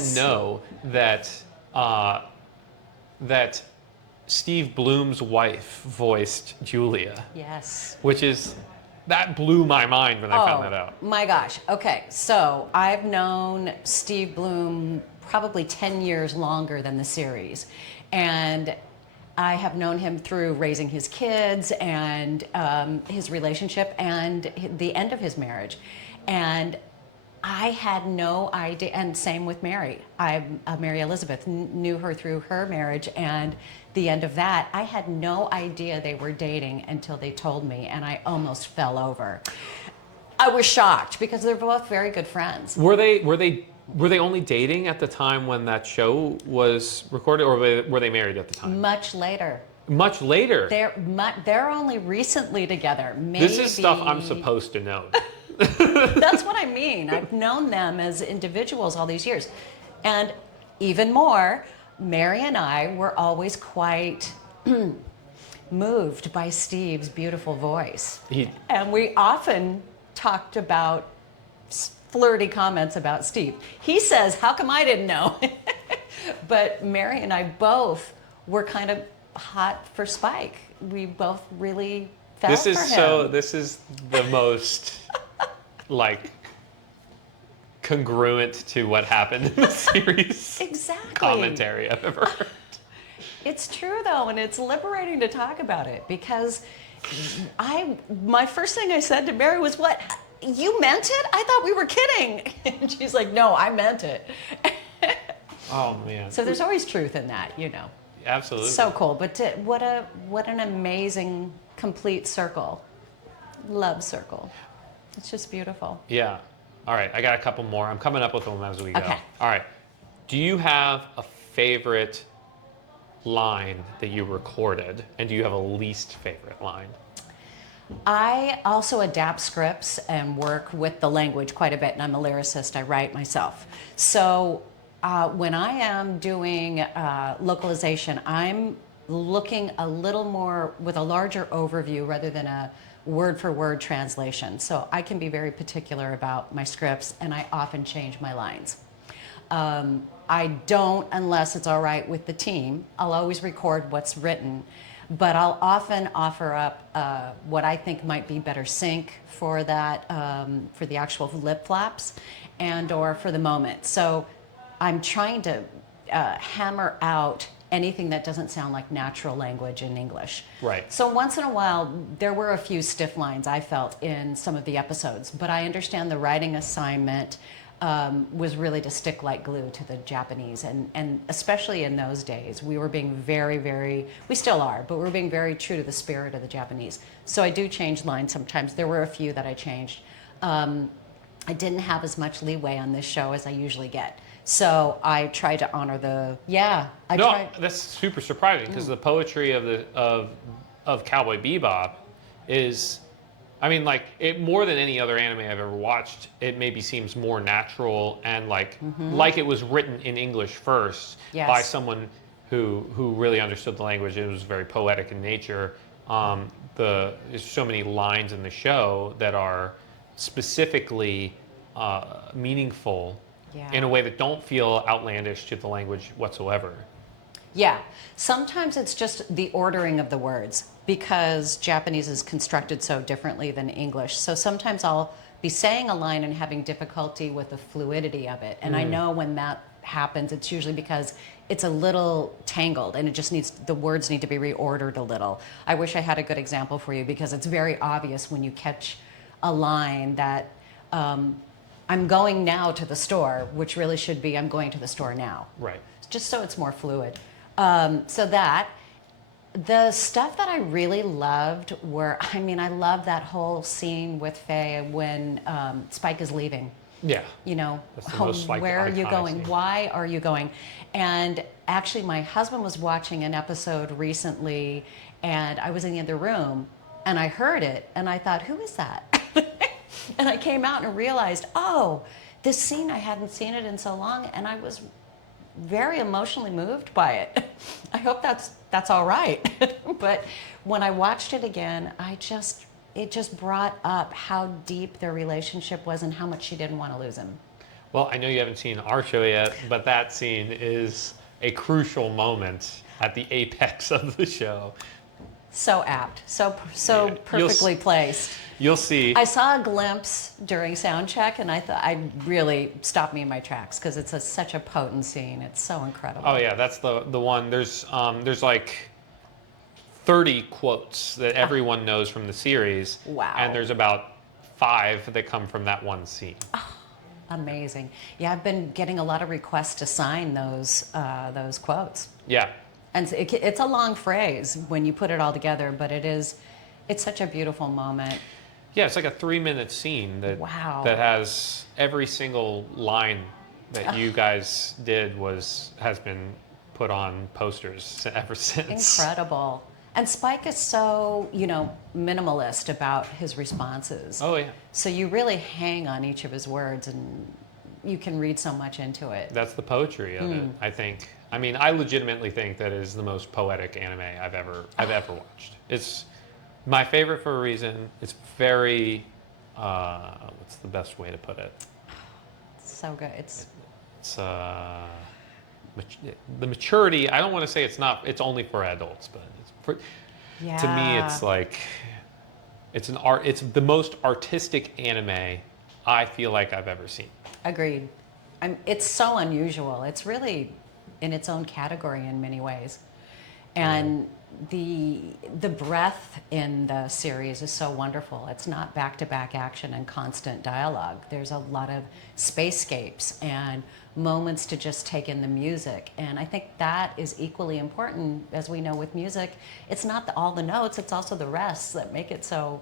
didn't know that that Steve Bloom's wife voiced Julia. Yes. That blew my mind when I found that out. My gosh. Okay, so I've known Steve Bloom probably 10 years longer than the series. And I have known him through raising his kids and his relationship and the end of his marriage. And I had no idea, and same with Mary. Mary Elizabeth knew her through her marriage and the end of that. I had no idea they were dating until they told me, and I almost fell over. I was shocked because they're both very good friends. Were they only dating at the time when that show was recorded, or were they married at the time? Much later. Much later. They're only recently together. Maybe. This is stuff I'm supposed to know. That's what I mean. I've known them as individuals all these years. And even more, Mary and I were always quite moved by Steve's beautiful voice. And we often talked about flirty comments about Steve. He says, how come I didn't know? But Mary and I both were kind of hot for Spike. We both really fell for him. This is the most like congruent to what happened in the series. Exactly. Commentary I've ever heard. It's true though, and it's liberating to talk about it because my first thing I said to Mary was, "What? You meant it? I thought we were kidding." And she's like, "No, I meant it." Oh man. So there's always truth in that, you know. Absolutely. So cool, but what an amazing complete circle. Love circle. It's just beautiful. Yeah. All right, I got a couple more. I'm coming up with them as we go. Okay. All right. Do you have a favorite line that you recorded, and do you have a least favorite line? I also adapt scripts and work with the language quite a bit, and I'm a lyricist. I write myself. So when I am doing localization, I'm looking a little more with a larger overview rather than a word-for-word translation. So I can be very particular about my scripts, and I often change my lines. I don't unless it's all right with the team. I'll always record what's written, but I'll often offer up what I think might be better sync for that, for the actual lip flaps and or for the moment. So I'm trying to hammer out anything that doesn't sound like natural language in English. Right. So once in a while, there were a few stiff lines I felt in some of the episodes, but I understand the writing assignment was really to stick like glue to the Japanese. And especially in those days, we were being very, very, we still are, but we're being very true to the spirit of the Japanese. So I do change lines sometimes. There were a few that I changed. I didn't have as much leeway on this show as I usually get. So I tried to honor the, that's super surprising because the poetry of Cowboy Bebop is, I mean, like, it more than any other anime I've ever watched, it maybe seems more natural and like it was written in English first by someone who really understood the language. It was very poetic in nature. There's so many lines in the show that are specifically meaningful in a way that don't feel outlandish to the language whatsoever. Yeah, sometimes it's just the ordering of the words because Japanese is constructed so differently than English. So sometimes I'll be saying a line and having difficulty with the fluidity of it. And I know when that happens, it's usually because it's a little tangled and it just needs, the words need to be reordered a little. I wish I had a good example for you because it's very obvious when you catch a line that I'm going now to the store, which really should be I'm going to the store now. Right. Just so it's more fluid. So that, the stuff that I really loved were, I mean, I love that whole scene with Faye when Spike is leaving. Yeah. You know, like, where are you going? scene. Why are you going? And actually, my husband was watching an episode recently, and I was in the other room, and I heard it, and I thought, who is that? And I came out and realized, oh, this scene, I hadn't seen it in so long, and I was very emotionally moved by it. I hope that's all right. But when I watched it again, it just brought up how deep their relationship was and how much she didn't want to lose him. Well, I know you haven't seen our show yet, but that scene is a crucial moment at the apex of the show. So apt, so Yeah. perfectly placed. You'll see. I saw a glimpse during sound check, and I really stopped me in my tracks because it's such a potent scene. It's so incredible. Oh yeah, that's the one. There's like 30 quotes that everyone knows from the series. Wow. And there's about 5 that come from that one scene. Amazing. Yeah, I've been getting a lot of requests to sign those quotes. Yeah. And it's a long phrase when you put it all together, but it's such a beautiful moment. Yeah, it's like a 3-minute scene that Wow. that has every single line that you guys did has been put on posters ever since. Incredible. And Spike is so, minimalist about his responses. Oh yeah. So you really hang on each of his words, and you can read so much into it. That's the poetry of it, I think. I mean, I legitimately think that is the most poetic anime I've ever watched. It's my favorite for a reason. It's very, what's the best way to put it? So good. It's the maturity. I don't want to say it's only for adults, but yeah. to me, it's like it's the most artistic anime I feel like I've ever seen. Agreed. It's so unusual. It's really in its own category in many ways. And the breadth in the series is so wonderful. It's not back-to-back action and constant dialogue. There's a lot of spacescapes and moments to just take in the music. And I think that is equally important. As we know with music, it's not all the notes, it's also the rests that make it so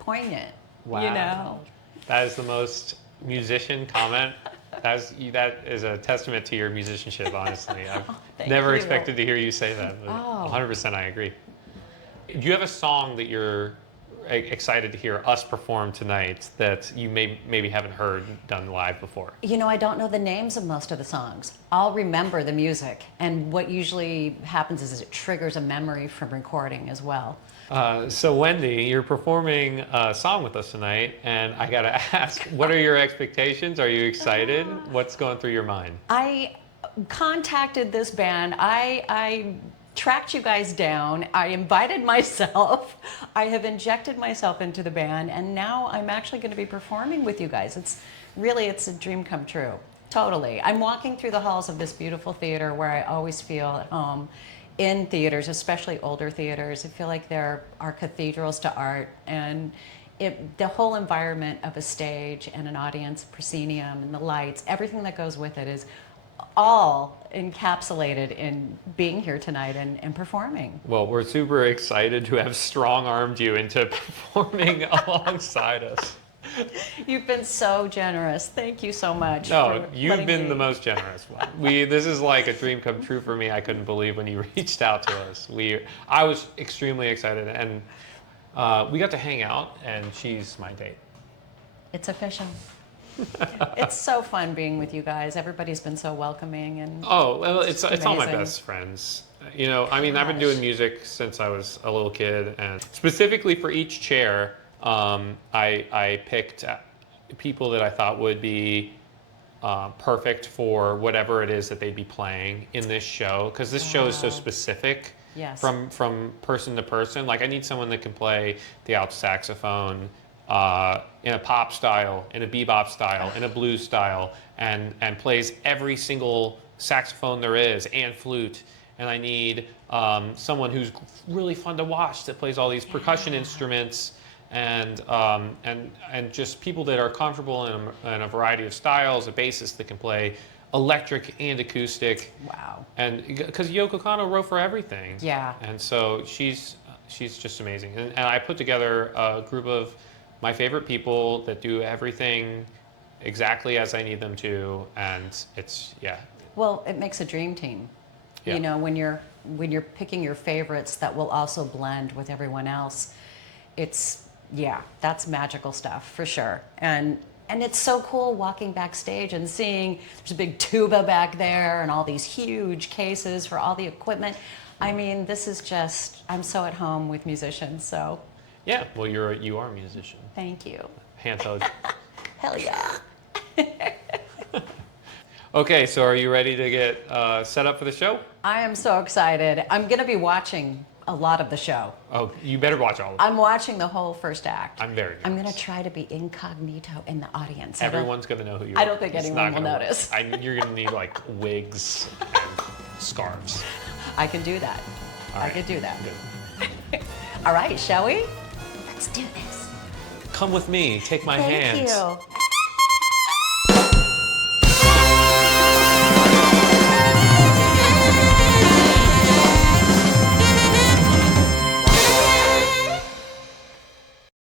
poignant. Wow. That is the most musician comment. That is a testament to your musicianship, honestly. I've never expected to hear you say that, but 100% I agree. Do you have a song that you're excited to hear us perform tonight that you maybe haven't heard done live before? I don't know the names of most of the songs. I'll remember the music, and what usually happens is it triggers a memory from recording as well. So Wendee, you're performing a song with us tonight, and I gotta ask, what are your expectations? Are you excited? What's going through your mind? I contacted this band. I tracked you guys down. I invited myself. I have injected myself into the band, and now I'm actually going to be performing with you guys. It's a dream come true. Totally. I'm walking through the halls of this beautiful theater where I always feel at home. In theaters, especially older theaters, I feel like there are cathedrals to art, and the whole environment of a stage and an audience, proscenium and the lights, everything that goes with it is all encapsulated in being here tonight and performing. Well, we're super excited to have strong-armed you into performing alongside us. You've been so generous. Thank you so much. No, you've been the most generous one. This is like a dream come true for me. I couldn't believe when you reached out to us. I was extremely excited, and we got to hang out, and she's my date. It's official. It's so fun being with you guys. Everybody's been so welcoming, and it's all my best friends. I've been doing music since I was a little kid, and specifically for each chair, I picked people that I thought would be perfect for whatever it is that they'd be playing in this show, because this show is so specific. Yes. From person to person. Like, I need someone that can play the alto saxophone in a pop style, in a bebop style, in a blues style, and plays every single saxophone there is and flute. And I need someone who's really fun to watch that plays all these percussion instruments, and just people that are comfortable in a variety of styles. A bassist that can play electric and acoustic. Wow. And because Yoko Kanno wrote for everything. Yeah. And so she's just amazing. And I put together a group of my favorite people that do everything exactly as I need them to, and it's Well, it makes a dream team. Yeah. When you're picking your favorites that will also blend with everyone else, that's magical stuff for sure. And it's so cool walking backstage and seeing there's a big tuba back there and all these huge cases for all the equipment. I mean, this is just, I'm so at home with musicians, so. Yeah, well, you are a musician. Thank you. Hand hug. Hell yeah. Okay, so are you ready to get set up for the show? I am so excited. I'm going to be watching a lot of the show. Oh, you better watch all of it. I'm watching the whole first act. I'm very I'm going nervous. to try to be incognito in the audience. Everyone's going to know who you are. I don't think It's anyone not will gonna notice. work. You're going to need like wigs and scarves. I can do that. All I right. can do that. Good. All right, shall we? Let's do this. Come with me. Take my Thank hand. you.